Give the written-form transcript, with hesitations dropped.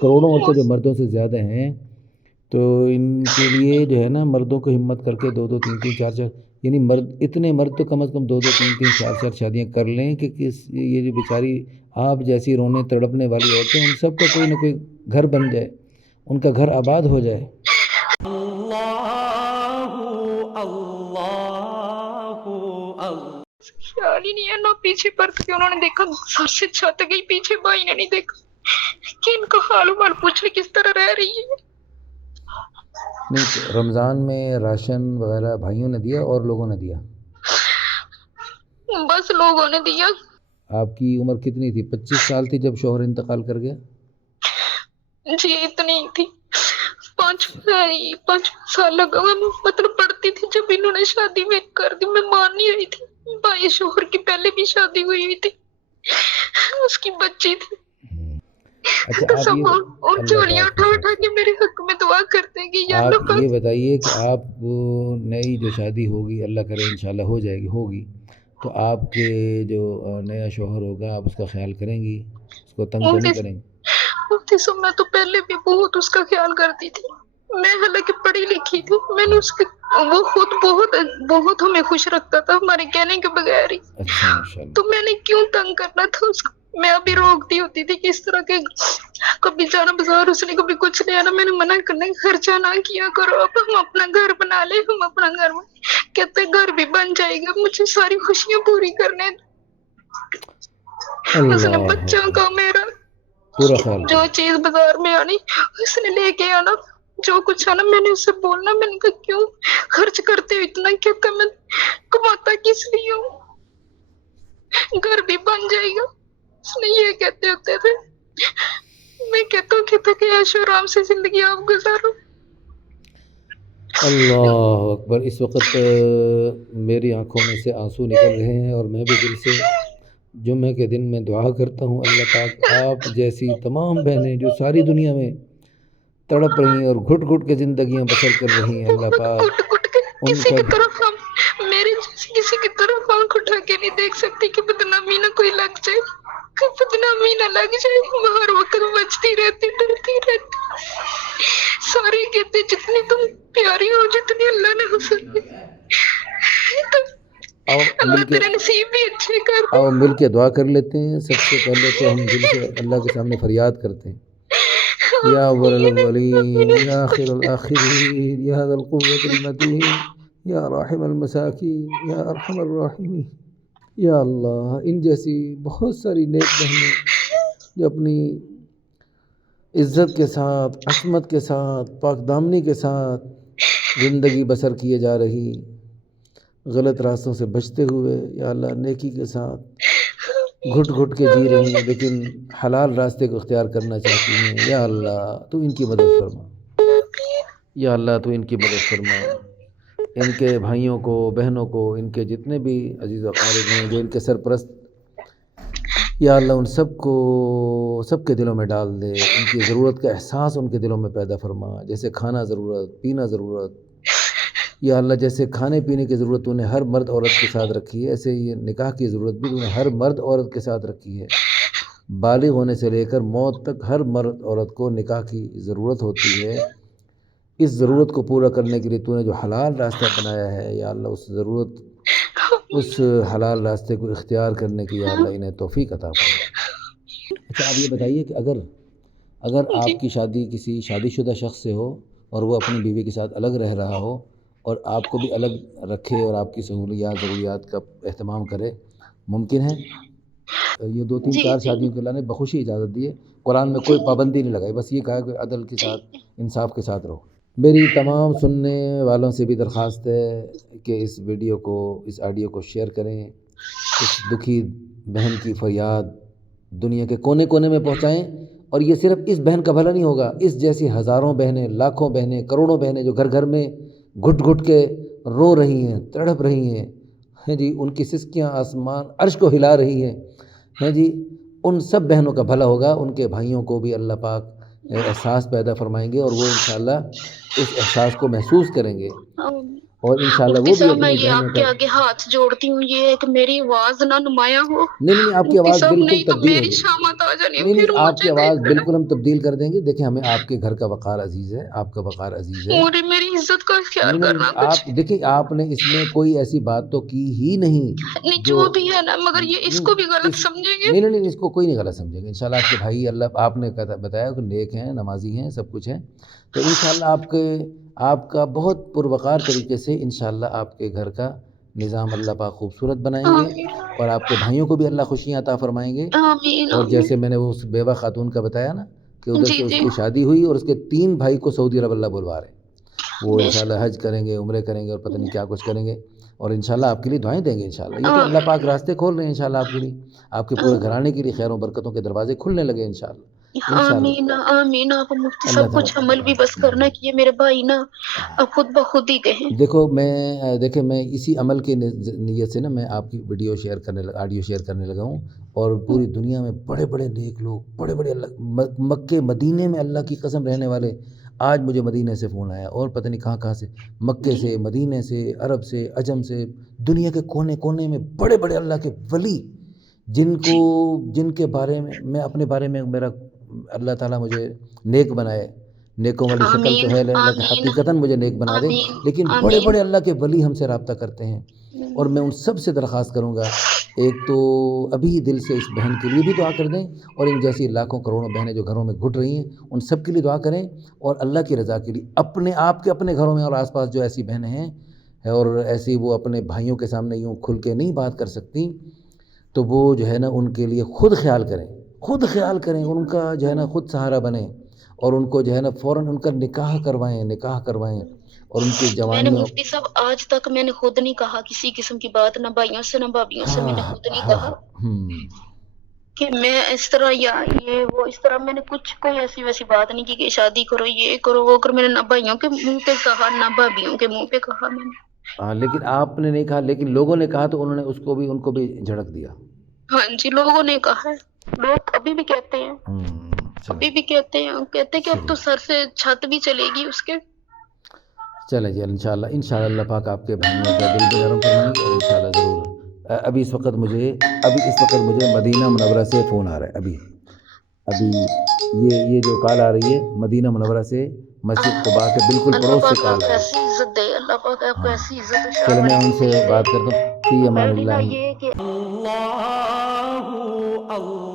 کروڑوں عورتیں جو مردوں سے زیادہ ہیں، تو ان کے لیے جو ہے نا مردوں کو ہمت کر کے 2 2 3 3 4 4 یعنی اتنے مرد تو کم از کم 2 2 3 3 4 4 شادیاں کر لیں کہ یہ جو بیچاری آپ جیسی رونے تڑپنے والی عورتیں، ان سب کا کوئی نہ کوئی گھر بن جائے، ان کا گھر آباد ہو جائے۔ خیال ہی نہیں ہے، نہ پیچھے پر کے انہوں نے دیکھا، سر سے چھت گئی پیچھے، بھائی نے نہیں دیکھا کہ ان کا حال وال پوچھے کس طرح رہ رہی ہے۔ نہیں تو رمضان میں راشن وغیرہ بھائیوں نے دیا اور لوگوں نے دیا؟ بس لوگوں نے دیا۔ آپ کی عمر کتنی تھی؟ 25 سال تھی جب شوہر انتقال کر گیا؟ جی اتنی ہی تھی، 5 سال لگا، مطلب پڑھتی تھی جب انہوں نے شادی میں کر دی، میں مان نہیں رہی تھی۔ بھائی شوہر کی پہلے بھی شادی ہوئی تھی، اس کی بچی تھی۔ اچھا تو آپ سب یہ اور اللہ چولیاں پاک اٹھا اٹھا کے میرے حق میں دعا کرتے ہیں کہ یا آپ اللہ یہ پاک۔ بتائیے کہ آپ کو نئی جو شادی ہوگی، اللہ کرے انشاءاللہ ہوگی، تو آپ کے جو نیا شوہر ہوگا آپ اس کا خیال کریں گی؟ اس کو تنگ تو نہیں کریں گی؟ مفتی صاحب میں تو پہلے بھی بہت اس کا خیال کرتی تھی، میں حالانکہ پڑھی لکھی تھی، میں نے اس کے وہ خود بہت ہمیں خوش رکھتا تھا ہمارے کہنے کے بغیر ہی، اچھا ماشاءاللہ۔ تو میں نے کیوں تنگ کرنا تھا اس کو؟ میں ابھی روکتی ہوتی تھی کہ اس طرح کے کبھی جانا بازار، اس نے کبھی کچھ نہیں آنا، میں نے منع کرنا خرچہ نہ کیا کرو، اب ہم اپنا گھر بنا لیں، ہم اپنا گھر کہتے گھر بھی بن جائے گا، مجھے ساری خوشیاں پوری کرنے اس نے اللہ بچوں کا میرا پورا خیال جو کریں۔ چیز بازار میں آنی اس نے لے کے آنا، جو کچھ آنا میں نے اسے بولنا، میں نے کہا کیوں خرچ کرتے ہو اتنا، کہتا میں کماتا کس لیے ہوں، گھر بھی بن جائے گا، اس نے یہ کہتے ہوتے تھے۔ میں کہتا کہ عیش و آرام سے زندگی آپ گزارو۔ اللہ اکبر! اس وقت میری آنکھوں میں سے آنسو نکل رہے ہیں، اور میں بھی دل سے جمعہ کے دن میں دعا کرتا ہوں اللہ پاک آپ جیسی تمام بہنیں جو ساری دنیا میں تڑپ رہی ہیں اور گھٹ گھٹ کے زندگیاں بسر کر رہی ہیں، اللہ پاک گھٹ گھٹ کے ان کسی کا کی طرف میرے جیسی کسی کی طرف آنکھ اٹھا کے نہیں دیکھ سکتی کہ بدنامی نہ کوئی لگ جائے، کہ بدنامی نہ لگ جائے، ہر وقت بچتی رہتی، ڈرتی رہتی۔ سارے کہتے جتنی تم پیاری ہو، جتنی اللہ نے حسن دی، اللہ تیرے نصیب بھی اچھے کر دے۔ آؤ مل کے دعا کر لیتے ہیں۔ سب سے پہلے تو ہم دل سے اللہ کے سامنے فریاد کرتے ہیں، یا اول الاولین یا آخر الآخرین یا ذا القوة المتین یا راحم المساکین یا ارحم الراحمین، یا اللہ ان جیسی بہت ساری نیک بہنیں جو اپنی عزت کے ساتھ، عصمت کے ساتھ، پاک دامنی کے ساتھ زندگی بسر کیے جا رہی، غلط راستوں سے بچتے ہوئے یا اللہ نیکی کے ساتھ گھٹ گھٹ کے جی رہی ہیں، لیکن حلال راستے کو اختیار کرنا چاہتی ہیں، یا اللہ تو ان کی مدد فرما، یا اللہ تو ان کی مدد فرما، ان کے بھائیوں کو، بہنوں کو، ان کے جتنے بھی عزیز و اقارب ہیں جو ان کے سرپرست، یا اللہ ان سب کو سب کے دلوں میں ڈال دے، ان کی ضرورت کا احساس ان کے دلوں میں پیدا فرما، جیسے کھانا ضرورت، پینا ضرورت، یا اللہ جیسے کھانے پینے کی ضرورت تو نے ہر مرد عورت کے ساتھ رکھی ہے، ایسے یہ نکاح کی ضرورت بھی تو نے ہر مرد عورت کے ساتھ رکھی ہے، بالغ ہونے سے لے کر موت تک ہر مرد عورت کو نکاح کی ضرورت ہوتی ہے، اس ضرورت کو پورا کرنے کے لیے تو نے جو حلال راستہ بنایا ہے، یا اللہ اس حلال راستے کو اختیار کرنے کی یا اللہ انہیں توفیق عطا فرما۔ اچھا آپ یہ بتائیے کہ اگر آپ کی شادی کسی شادی شدہ شخص سے ہو اور وہ اپنی بیوی کے ساتھ الگ رہ رہا ہو اور آپ کو بھی الگ رکھے اور آپ کی سہولیات ضروریات کا اہتمام کرے، ممکن ہے؟ یہ 2 3 4 شادیوں کے اللہ نے بخوشی اجازت دی ہے، قرآن میں کوئی پابندی نہیں لگائی، بس یہ کہا کہ عدل کے ساتھ، انصاف کے ساتھ رہو۔ میری تمام سننے والوں سے بھی درخواست ہے کہ اس ویڈیو کو، اس آڈیو کو شیئر کریں، اس دکھی بہن کی فریاد دنیا کے کونے کونے میں پہنچائیں، اور یہ صرف اس بہن کا بھلا نہیں ہوگا، اس جیسی ہزاروں بہنیں، لاکھوں بہنیں، کروڑوں بہنیں جو گھر گھر میں گھٹ گھٹ کے رو رہی ہیں، تڑپ رہی ہیں جی، ان کی سسکیاں آسمان عرش کو ہلا رہی ہیں جی، ان سب بہنوں کا بھلا ہوگا، ان کے بھائیوں کو بھی اللہ پاک احساس پیدا فرمائیں گے اور وہ انشاءاللہ اس احساس کو محسوس کریں گے، اور انشاءاللہ مفتی وہ بھی صاحب میں اپنی یہ بہنوں آپ کا کے آگے ہاتھ جوڑتی ہوں، یہ ہے کہ میری آواز نہ نمایاں ہو نہیں آپ کی مفتی آواز صاحب، بالکل نہیں تو تبدیل ہو میری جائے گی. شامت آ جانی نہیں پھر آپ کی مجھے آواز دیکھ کر بالکل ہم تبدیل کر دیں گے. دیکھیں ہمیں آپ کے گھر کا وقار عزیز ہے، آپ کا وقار عزیز ہے. اور میری عزت کا خیال نہیں کرنا کچھ آپ دیکھیں آپ نے اس میں کوئی ایسی بات تو کی ہی نہیں نہیں، جو جو بھی ہے نا، مگر یہ اس کو بھی غلط سمجھیں گے. نہیں اس کو کوئی نہیں غلط سمجھے گا. انشاءاللہ آپ کے بھائی اللہ آپ نے بتایا کہ نیک ہیں، نمازی ہیں، سب کچھ ہیں. تو انشاءاللہ آپ کا بہت پروقار طریقے سے انشاءاللہ آپ کے گھر کا نظام اللہ پاک خوبصورت بنائیں گے، آمین اور آپ کے بھائیوں کو بھی اللہ خوشیاں عطا فرمائیں گے. آمین اور آمین. جیسے میں نے وہ اس بیوہ خاتون کا بتایا نا کہ ادھر جی سے اس جی، کی شادی ہوئی اور اس کے 3 بھائی کو سعودی عرب اللہ بلوا رہے ہیں. وہ بے انشاءاللہ شک. حج کریں گے، عمرے کریں گے، اور پتہ نہیں کیا کچھ کریں گے. اور انشاءاللہ آپ کے لیے دعائیں دیں گے انشاءاللہ. یہ تو اللہ پاک راستے کھول رہے ہیں انشاءاللہ آپ کے لیے. آپ کے پورے گھرانے کے لیے خیر و برکتوں کے دروازے کھلنے لگے انشاءاللہ. انشاءاللہ آمین آمین. آپ مفتی اللہ صاحب کچھ عمل بھی بس تعالیٰ. کرنا کہ یہ میرے بھائی نا اب خود بخود ہی کہیں. دیکھیں میں اسی عمل کی نیت سے نا میں آپ کی ویڈیو شیئر آڈیو شیئر کرنے لگا ہوں. اور پوری دنیا میں بڑے بڑے نیک لوگ، بڑے بڑے اللہ مکے مدینے میں اللہ کی قسم رہنے والے، آج مجھے مدینے سے فون آیا اور پتہ نہیں کہاں سے، مکے سے، مدینے سے، عرب سے، عجم سے، دنیا کے کونے کونے میں بڑے بڑے اللہ کے ولی، جن کے بارے میں اپنے بارے میں میرا اللہ تعالیٰ مجھے نیک بنائے. نیکوں والی شکل تو آمین ہے لیکن آمین حقیقتاً مجھے نیک بنا دے. آمین لیکن بڑے آمین. بڑے اللہ کے ولی ہم سے رابطہ کرتے ہیں. اور میں ان سب سے درخواست کروں گا، ایک تو ابھی دل سے اس بہن کے لیے بھی دعا کر دیں، اور ان جیسی لاکھوں کروڑوں بہنیں جو گھروں میں گھٹ رہی ہیں ان سب کے لیے دعا کریں. اور اللہ کی رضا کے لیے اپنے آپ کے اپنے گھروں میں اور آس پاس جو ایسی بہنیں ہیں اور ایسی وہ اپنے بھائیوں کے سامنے یوں کھل کے نہیں بات کر سکتی، تو وہ جو ہے نا ان کے لیے خود خیال کریں، ان کا جو ہے نا خود سہارا بنیں، اور ان کو جو ہے نا فوراً ان کا نکاح کروائیں اور ان کی میں نے جوانیوں. مفتی صاحب آج تک میں نے خود نہیں کہا کسی قسم کی بات، نہ بھائیوں سے نہ بھابھیوں سے میں نے خود نہیں کہا کہ میں اس طرح یا یہ وہ اس طرح. میں نے کوئی ایسی ویسی بات نہیں کی کہ شادی کرو، یہ کرو وہ کرو. میں نے نہ بھائیوں کے منہ پہ کہا نہ بھابھیوں کے منہ پہ کہا میں نے. لیکن آپ نے نہیں کہا، لیکن لوگوں نے کہا تو انہوں نے ان کو بھی جھڑک دیا. ہاں جی، لوگوں نے کہا ہے، لوگ ابھی بھی کہتے ہیں، ابھی بھی کہتے ہیں کہ اب تو سر سے چھت بھی چلے گی اس کے. چلیں جی انشاءاللہ اللہ پاک آپ کے بھائیوں کا دل بھی نرم فرمائیں گے، اور انشاءاللہ ضرور. ابھی اس وقت مجھے مدینہ منورہ سے فون آ رہا ہے. ابھی یہ جو کال آ رہی ہے مدینہ منورہ سے، مسجد قباء کے بالکل اللہ پڑوس سے پاک آپ کال کو آ رہی ایسی عزت دے، اللہ پاک آپ کو ایسی عزت ہے. شاہ چلے میں والی ان سے زندگی دے. بات کرتا ہوں. فی امان پہلی نا اللہ. یہ کہ اللہ اللہ